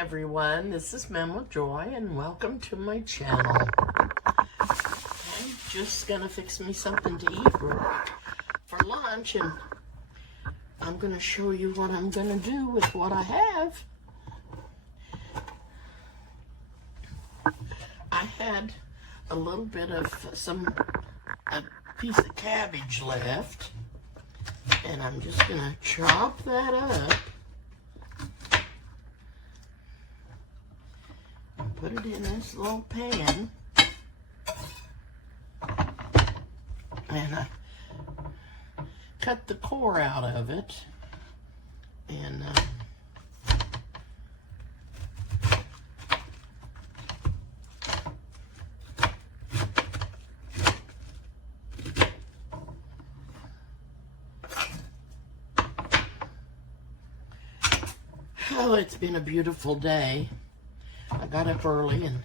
everyone, this is Mama Joy and welcome to my channel. I'm just gonna fix me something to eat for lunch, and I'm gonna show you what I'm gonna do with what I have. I had a little bit of a piece of cabbage left, and I'm just gonna chop that up and put it in this little pan, and cut the core out of it, and oh, it's been a beautiful day. I got up early and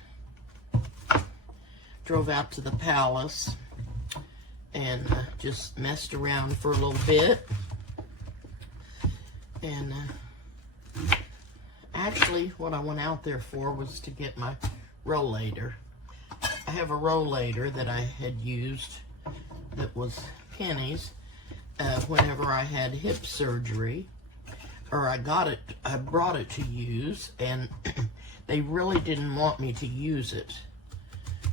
drove out to the palace and just messed around for a little bit. And actually what I went out there for was to get my rollator. I have a rollator that I had used that was pennies whenever I had hip surgery. Or I brought it to use, and they really didn't want me to use it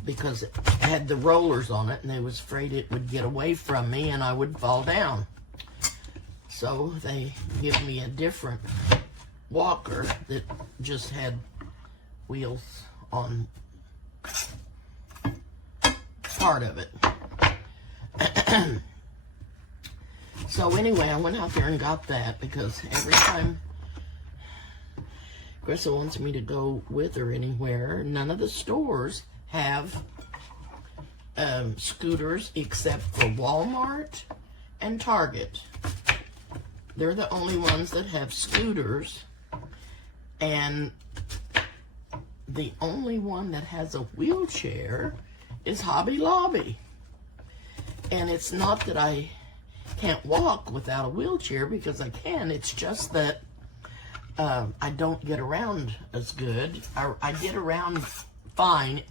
because it had the rollers on it, and they was afraid it would get away from me and I would fall down. So they give me a different walker that just had wheels on part of it. So anyway, I went out there and got that because every time Krista wants me to go with her anywhere, none of the stores have scooters except for Walmart and Target. They're the only ones that have scooters, and the only one that has a wheelchair is Hobby Lobby. And it's not that I can't walk without a wheelchair, because I can. It's just that I don't get around as good. I get around fine.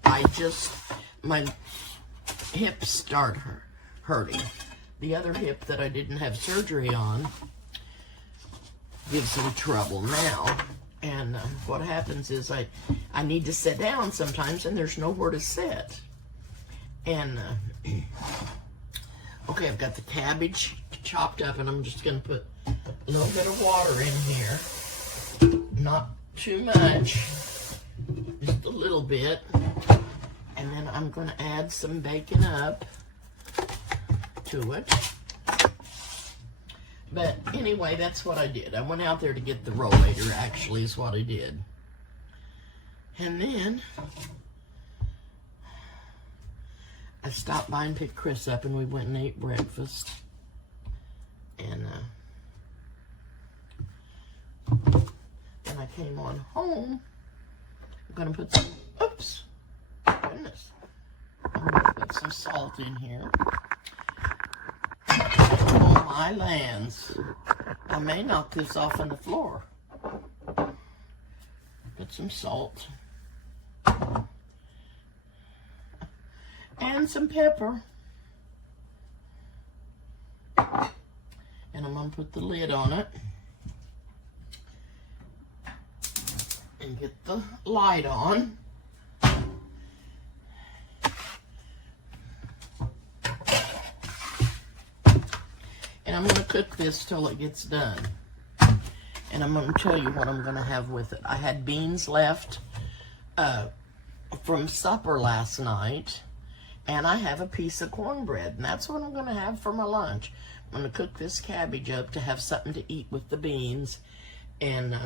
My hips start hurting. The other hip that I didn't have surgery on gives some trouble now. And what happens is I need to sit down sometimes, and there's nowhere to sit. And okay, I've got the cabbage chopped up, and I'm just going to put a little bit of water in here. Not too much, just a little bit. And then I'm going to add some bacon up to it. But anyway, that's what I did. I went out there to get the rollator, actually, is what I did. And then I stopped by and picked Chris up, and we went and ate breakfast. And then I came on home. I'm going to put some, oops, goodness. I'm going to put some salt in here. Oh, my lands. I may knock this off on the floor. Put some salt. And some pepper. And I'm going to put the lid on it. And get the light on. And I'm going to cook this till it gets done. And I'm going to tell you what I'm going to have with it. I had beans left from supper last night. And I have a piece of cornbread, and that's what I'm going to have for my lunch. I'm going to cook this cabbage up to have something to eat with the beans, and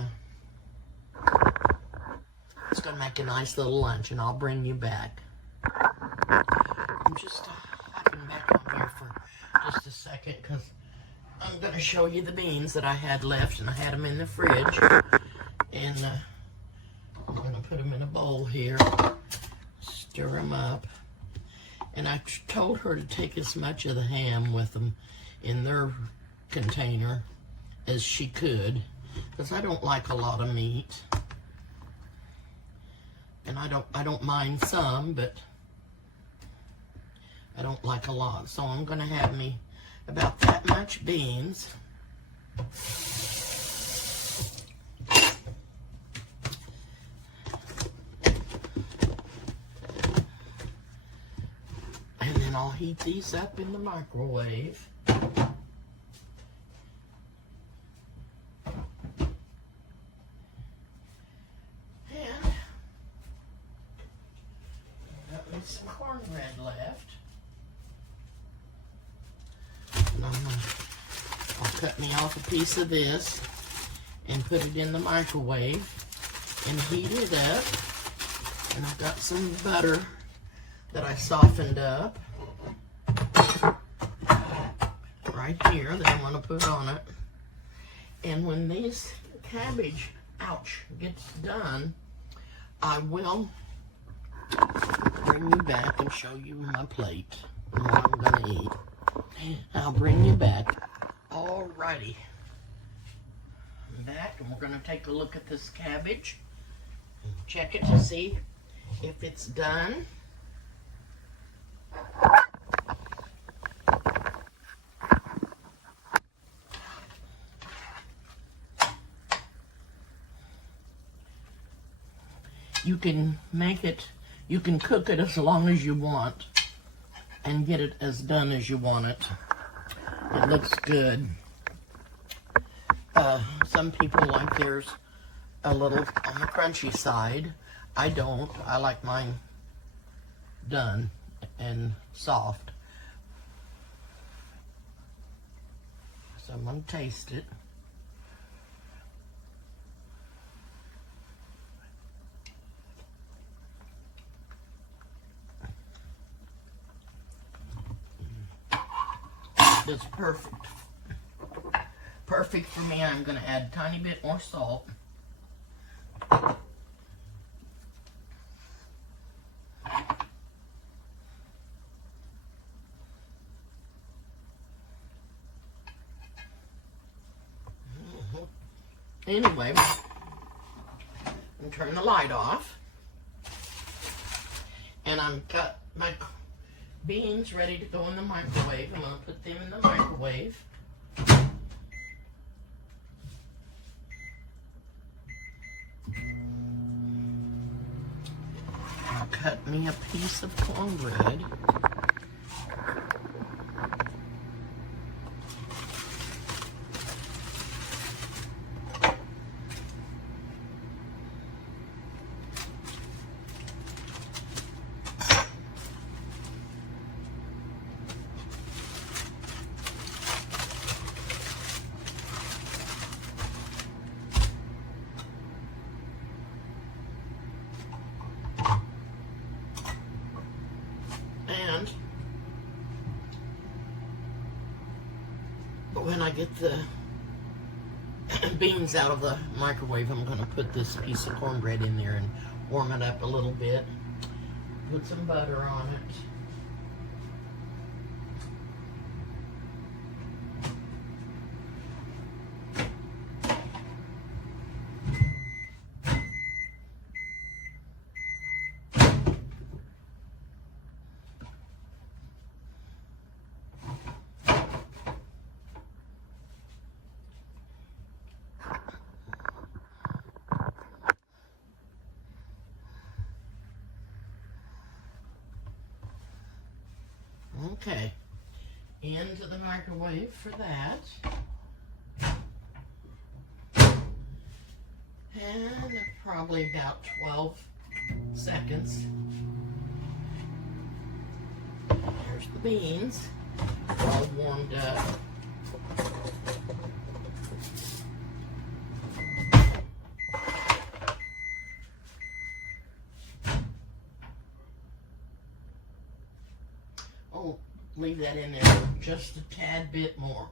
it's going to make a nice little lunch, and I'll bring you back. I'm just hopping back on here for just a second, because I'm going to show you the beans that I had left, and I had them in the fridge, and I'm going to put them in a bowl here, stir them up. And I told her to take as much of the ham with them in their container as she could, because I don't like a lot of meat. And I don't mind some, but I don't like a lot. So I'm gonna have me about that much beans. And then I'll heat these up in the microwave. Some cornbread left. And I'll cut me off a piece of this and put it in the microwave and heat it up. And I've got some butter that I softened up right here that I'm going to put on it. And when this cabbage, gets done, I will bring you back and show you my plate and what I'm gonna eat. I'll bring you back. Alrighty. I'm back and we're gonna take a look at this cabbage. Check it to see if it's done. You can you can cook it as long as you want and get it as done as you want it. It looks good. Some people like theirs a little on the crunchy side. I don't. I like mine done and soft. So I'm going to taste it. It's perfect. Perfect for me. I'm going to add a tiny bit more salt. Anyway, I'm going to turn the light off. And I've got my beans ready to go in the microwave. I'm going to put them in the microwave. I'll cut me a piece of cornbread. When I get the beans out of the microwave, I'm going to put this piece of cornbread in there and warm it up a little bit. Put some butter on it. Okay, into the microwave for that. And probably about 12 seconds. There's the beans, all warmed up. Oh, leave that in there just a tad bit more.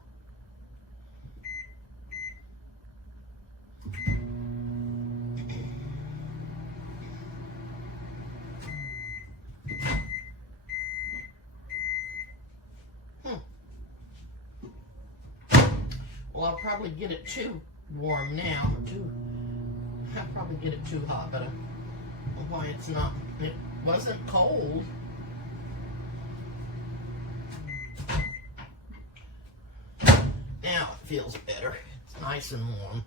Well, I'll probably get it too warm now. I'll probably get it too hot, but why it's not, it wasn't cold. Now it feels better. It's nice and warm.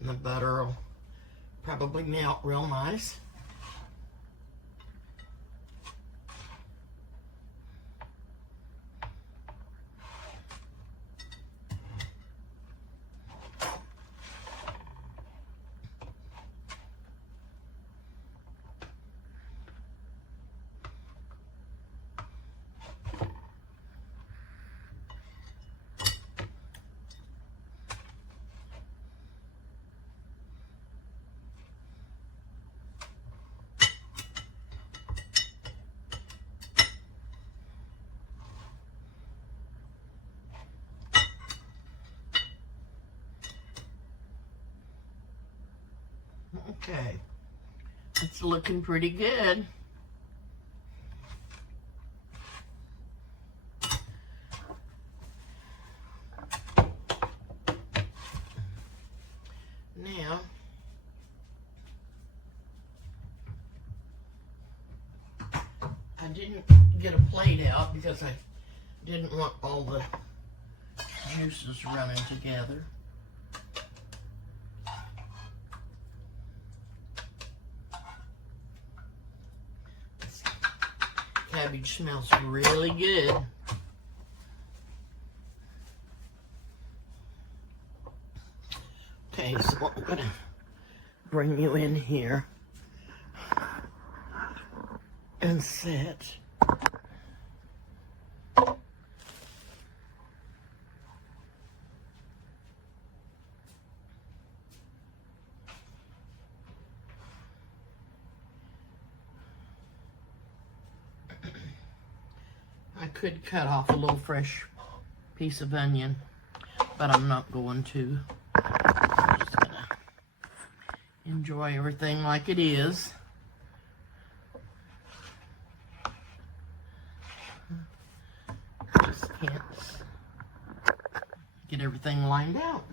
And the butter will probably melt real nice. Okay, it's looking pretty good. Now, I didn't get a plate out because I didn't want all the juices running together. This cabbage smells really good. Okay, so I'm gonna bring you in here and sit. I could cut off a little fresh piece of onion, but I'm not going to. I'm just gonna enjoy everything like it is. Just can't get everything lined out.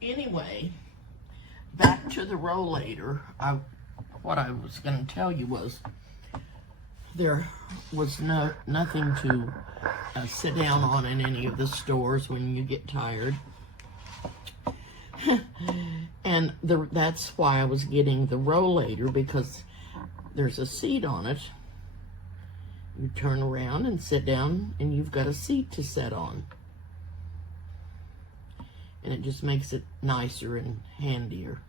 Anyway, back to the rollator. What I was going to tell you was there was nothing to sit down on in any of the stores when you get tired. And that's why I was getting the rollator, because there's a seat on it. You turn around and sit down and you've got a seat to sit on. And it just makes it nicer and handier.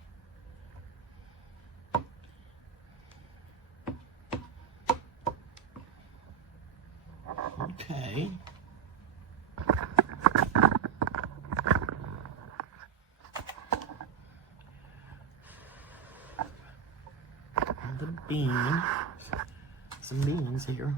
Okay. And the bean. Some beans here.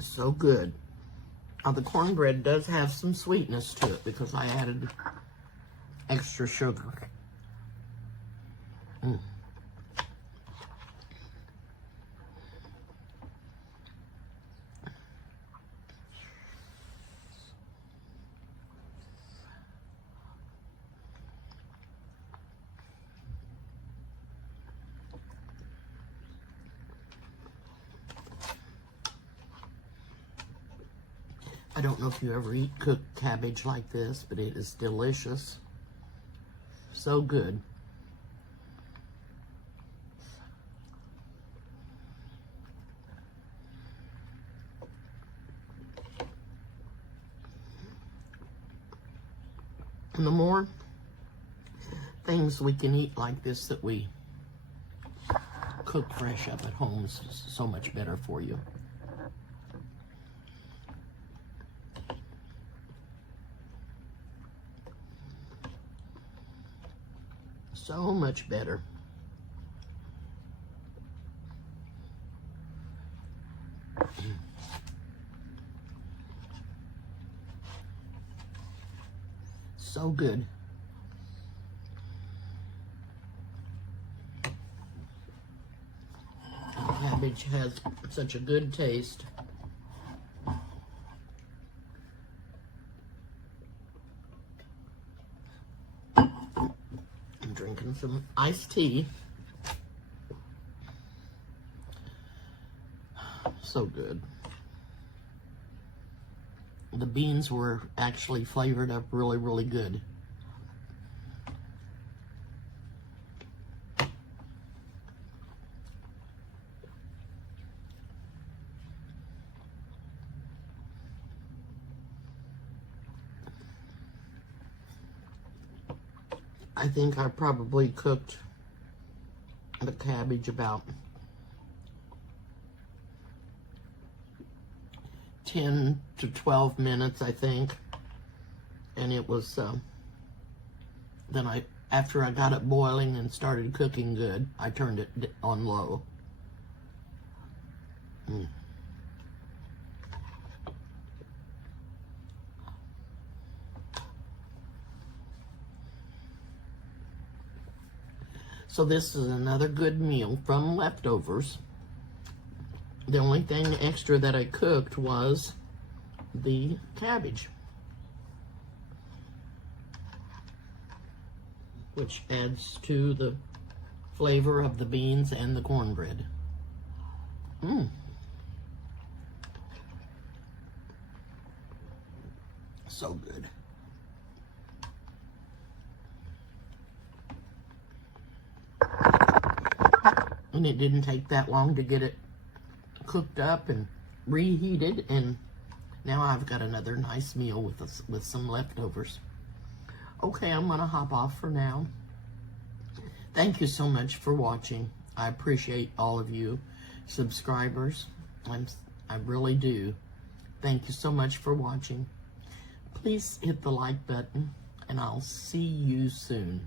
So good. The cornbread does have some sweetness to it because I added extra sugar. I don't know if you ever eat cooked cabbage like this, but it is delicious. So good. And the more things we can eat like this that we cook fresh up at home is so much better for you. So much better. So good. Cabbage has such a good taste. I'm drinking some iced tea. So good. The beans were actually flavored up really, really good. I think I probably cooked the cabbage about 10 to 12 minutes, I think. And it was, then after I got it boiling and started cooking good, I turned it on low. So this is another good meal from leftovers. The only thing extra that I cooked was the cabbage, which adds to the flavor of the beans and the cornbread. So good. And it didn't take that long to get it cooked up and reheated, and now I've got another nice meal with some leftovers. Okay, I'm gonna hop off for now. Thank you so much for watching. I appreciate all of you subscribers. I really do. Thank you so much for watching. Please hit the like button, and I'll see you soon.